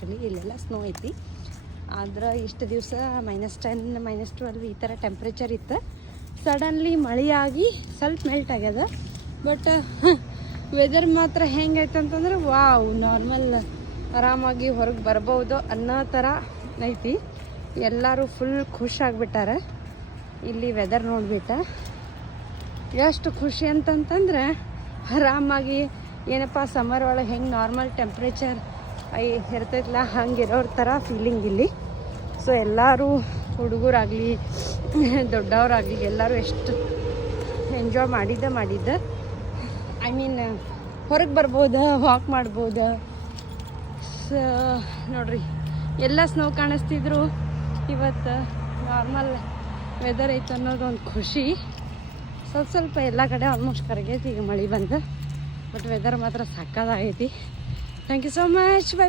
Actually ಇಲ್ಲೆಲ್ಲ snow ಐತಿ. ಆದ್ರೆ ಇಷ್ಟು ದಿವಸ -10 -12 ಈ ಥರ ಟೆಂಪ್ರೇಚರ್ ಇತ್ತು. ಸಡನ್ಲಿ ಮಳೆಯಾಗಿ ಸ್ವಲ್ಪ ಮೆಲ್ಟ್ ಆಗ್ಯದ. ಬಟ್ ವೆದರ್ ಮಾತ್ರ ಹೆಂಗೈತೆ ಅಂತಂದ್ರೆ ವಾವ್, ನಾರ್ಮಲ್ ಆರಾಮಾಗಿ ಹೊರಗೆ ಬರ್ಬೋದು ಅನ್ನೋ ಥರ ಐತಿ. ಎಲ್ಲರೂ ಫುಲ್ ಖುಷಿಯಾಗ್ಬಿಟ್ಟಾರೆ ಇಲ್ಲಿ ವೆದರ್ ನೋಡ್ಬಿಟ್ಟು. ಎಷ್ಟು ಖುಷಿ ಅಂತಂತಂದ್ರೆ ಆರಾಮಾಗಿ ಏನಪ್ಪ ಸಮ್ಮರ್ ಒಳಗೆ ಹೆಂಗೆ ನಾರ್ಮಲ್ ಟೆಂಪ್ರೇಚರ್ ಇರ್ತೈತಲ್ಲ ಹಂಗಿರೋರ ಥರ ಫೀಲಿಂಗ್ ಇಲ್ಲಿ. ಸೊ ಎಲ್ಲರೂ ಹುಡುಗರಾಗಲಿ ದೊಡ್ಡವರಾಗಲಿ ಎಲ್ಲರೂ ಎಷ್ಟು ಎಂಜಾಯ್ ಮಾಡಿದ್ದೆ. ಐ ಮೀನ್ ಹೊರಗೆ ಬರ್ಬೋದು, ವಾಕ್ ಮಾಡ್ಬೋದು. ಸೊ ನೋಡ್ರಿ, ಎಲ್ಲ ಸ್ನೋ ಕಾಣಿಸ್ತಿದ್ರು. ಇವತ್ತು ನಾರ್ಮಲ್ ವೆದರ್ ಐತೆ ಅನ್ನೋದು ಒಂದು ಖುಷಿ. ಸ್ವಲ್ಪ ಎಲ್ಲ ಕಡೆ ಆಲ್ಮೋಸ್ಟ್ ಕರಗೈತಿ ಈಗ ಮಳೆ ಬಂದು. ಬಟ್ ವೆದರ್ ಮಾತ್ರ ಸಕ್ಕತ್ತಾಗೈತಿ. Thank you so much. Bye by.